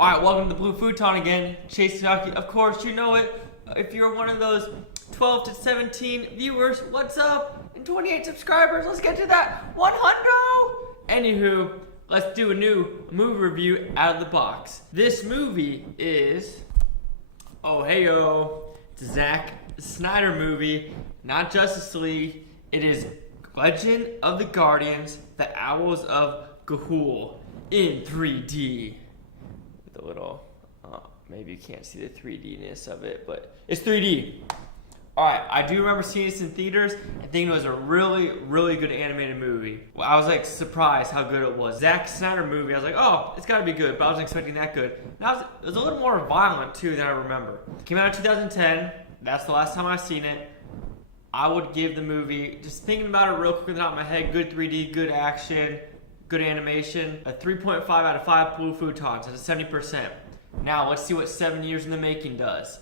Alright, welcome to the Blue Futon again. Chase Kentucky, of course, you know it. If you're one of those 12 to 17 viewers, what's up? And 28 subscribers, let's get to that 100! Anywho, let's do a new movie review out of the box. This movie is... oh, heyo. It's a Zack Snyder movie, not Justice League. It is Legend of the Guardians, The Owls of Ga'Hoole in 3D. With a little, maybe you can't see the 3D-ness of it, but it's 3D. Alright, I do remember seeing this in theaters and thinking it was a really, really good animated movie. Well, I was like surprised how good it was. Zack Snyder movie, I was like, oh, it's gotta be good, but I wasn't expecting that good. Now, it was a little more violent too than I remember. It came out in 2010, that's the last time I've seen it. I would give the movie, just thinking about it real quick out of my head, good 3D, good action, good animation, a 3.5 out of 5 Blue Futons, that's a 70%. Now, let's see what 7 years in the making does.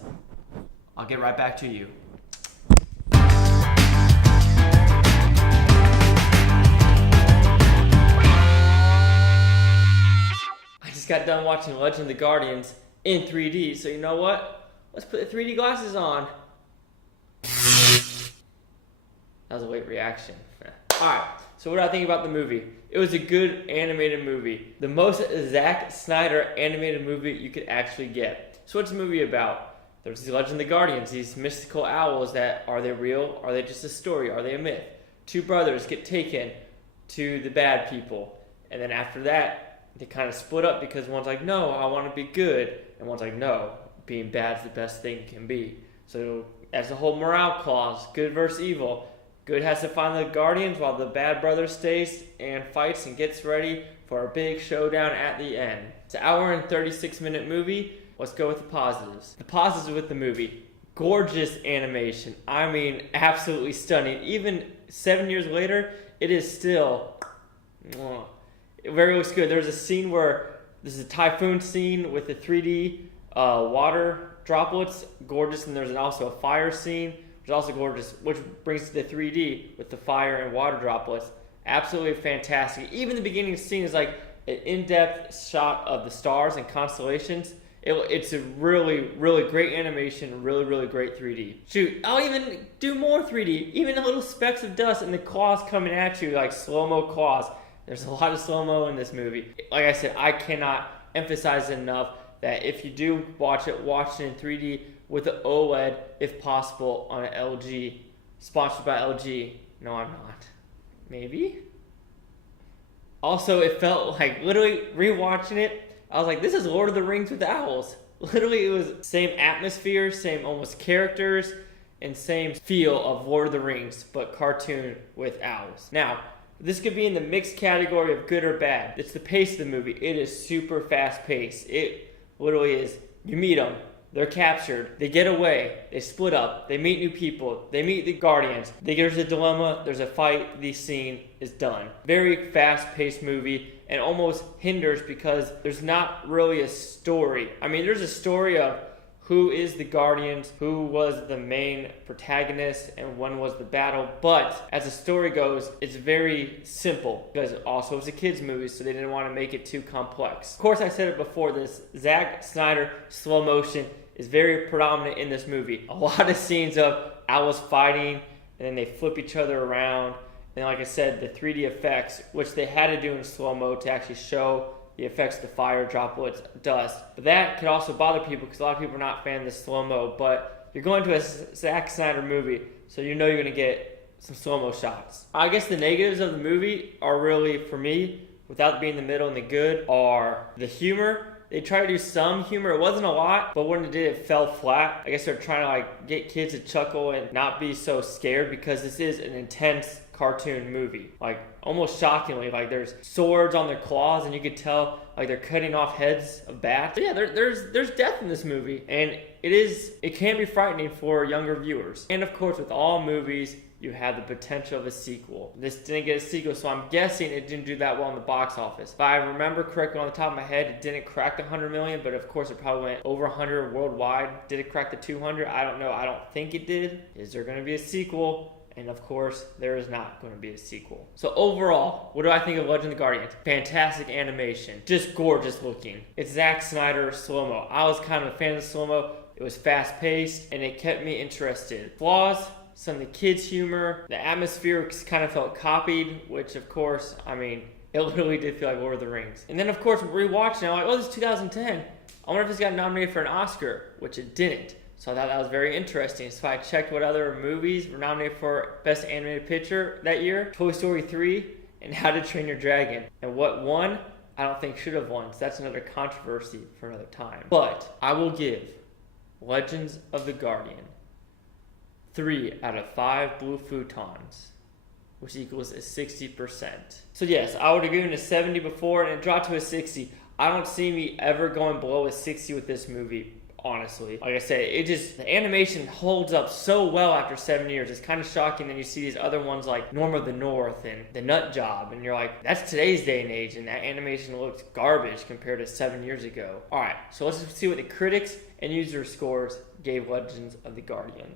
I'll get right back to you. I just got done watching Legend of the Guardians in 3D, so you know what? Let's put the 3D glasses on. That was a late reaction. Alright, so what do I think about the movie? It was a good animated movie. The most Zack Snyder animated movie you could actually get. So what's the movie about? There's the Legend of the Guardians, these mystical owls that, are they real? Are they just a story? Are they a myth? Two brothers get taken to the bad people. And then after that, they kind of split up because one's like, no, I want to be good. And one's like, no, being bad's the best thing can be. So as the whole morale clause, good versus evil, good has to find the Guardians while the bad brother stays and fights and gets ready for a big showdown at the end. It's an hour and 36-minute movie. Let's go with the positives. The positives with the movie. Gorgeous animation. I mean, absolutely stunning. Even 7 years later, it is still... it very looks good. There's a scene where... this is a typhoon scene with the 3D water droplets. Gorgeous. And there's also a fire scene. Which is also gorgeous, which brings to the 3D with the fire and water droplets. Absolutely fantastic. Even the beginning scene is like an in-depth shot of the stars and constellations. It's a really, really great animation, really, really great 3D. Shoot, I'll even do more 3D. Even the little specks of dust and the claws coming at you, like slow-mo claws. There's a lot of slow-mo in this movie. Like I said, I cannot emphasize enough that if you do watch it in 3D, with an OLED, if possible, on an LG. Sponsored by LG. No, I'm not. Maybe? Also, it felt like, literally, rewatching it, I was like, this is Lord of the Rings with owls. Literally, it was same atmosphere, same almost characters, and same feel of Lord of the Rings, but cartoon with owls. Now, this could be in the mixed category of good or bad. It's the pace of the movie. It is super fast paced. It literally is, you meet them. They're captured, they get away, they split up, they meet new people, they meet the Guardians, there's a dilemma, there's a fight, the scene is done. Very fast-paced movie, and almost hinders because there's not really a story. I mean, there's a story of who is the Guardians, who was the main protagonist, and when was the battle, but as the story goes, it's very simple, because also it's a kid's movie, so they didn't want to make it too complex. Of course, I said it before, this Zack Snyder slow motion is very predominant in this movie. A lot of scenes of owls fighting, and then they flip each other around, and like I said, the 3D effects, which they had to do in slow-mo to actually show the effects of the fire, droplets, dust. But that could also bother people because a lot of people are not fans of the slow-mo. But you're going to a Zack Snyder movie, so you know you're going to get some slow-mo shots. I guess the negatives of the movie are really, for me, without being the middle and the good, are the humor. They tried to do some humor. It wasn't a lot, but when it did, it fell flat. I guess they're trying to like get kids to chuckle and not be so scared because this is an intense cartoon movie. Like, almost shockingly, like there's swords on their claws and you could tell like they're cutting off heads of bats. But yeah, there's death in this movie, and it can be frightening for younger viewers. And of course, with all movies, you have the potential of a sequel. This didn't get a sequel, so I'm guessing it didn't do that well in the box office. If I remember correctly on the top of my head, it didn't crack the 100 million, but of course it probably went over 100 worldwide. Did it crack the 200? I don't know. I don't think it did. Is there going to be a sequel? And of course, there is not going to be a sequel. So overall, what do I think of Legend of the Guardians? Fantastic animation. Just gorgeous looking. It's Zack Snyder slow-mo. I was kind of a fan of slow-mo. It was fast-paced, and it kept me interested. Flaws, some of the kids' humor. The atmosphere kind of felt copied, which of course, I mean, it literally did feel like Lord of the Rings. And then of course, rewatching it, I'm like, oh, this is 2010. I wonder if it's got nominated for an Oscar, which it didn't. So I thought that was very interesting. So I checked what other movies were nominated for Best Animated Picture that year. Toy Story 3 and How to Train Your Dragon. And what won, I don't think should have won. So that's another controversy for another time. But I will give Legends of the Guardian 3 out of 5 blue futons, which equals a 60%. So yes, I would have given it a 70 before and it dropped to a 60. I don't see me ever going below a 60 with this movie, honestly. Like I said, the animation holds up so well after 7 years. It's kind of shocking. Then you see these other ones like Norm of the North and The Nut Job, and you're like, that's today's day and age, and that animation looks garbage compared to 7 years ago. All right, so let's see what the critics and user scores gave Legends of the Guardian.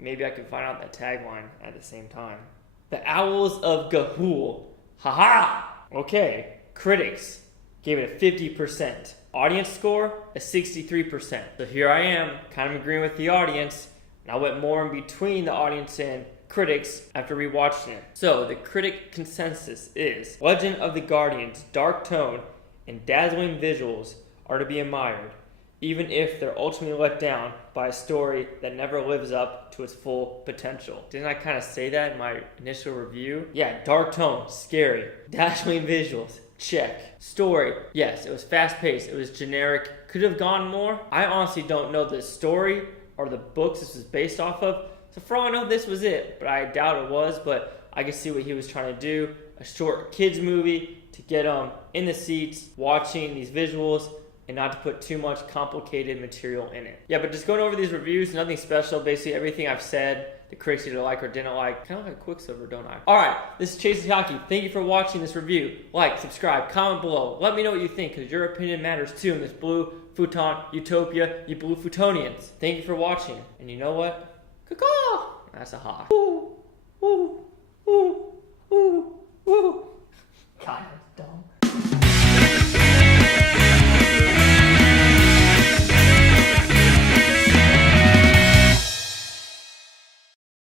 Maybe I could find out that tagline at the same time. The Owls of Ga'Hoole. Haha! Okay, critics gave it a 50%. Audience score, a 63%. So here I am, kind of agreeing with the audience, and I went more in between the audience and critics after rewatching it. So the critic consensus is Legend of the Guardian's dark tone and dazzling visuals are to be admired, even if they're ultimately let down by a story that never lives up to its full potential. Didn't I kind of say that in my initial review? Yeah, dark tone, scary, dazzling visuals, check. Story, yes, it was fast-paced, it was generic, could have gone more. I honestly don't know the story or the books this was based off of, so for all I know, this was it, but I doubt it was, but I can see what he was trying to do. A short kids movie to get them in the seats, watching these visuals, and not to put too much complicated material in it. Yeah, but just going over these reviews, nothing special. Basically everything I've said, the critics either like or didn't like. Kind of like a Quicksilver, don't I? Alright, this is Chase Hockey. Thank you for watching this review. Like, subscribe, comment below. Let me know what you think, because your opinion matters too in this blue futon utopia, you blue futonians. Thank you for watching. And you know what? Caw-caw! That's a hawk. Ooh, ooh, ooh, ooh, ooh. God, that's dumb.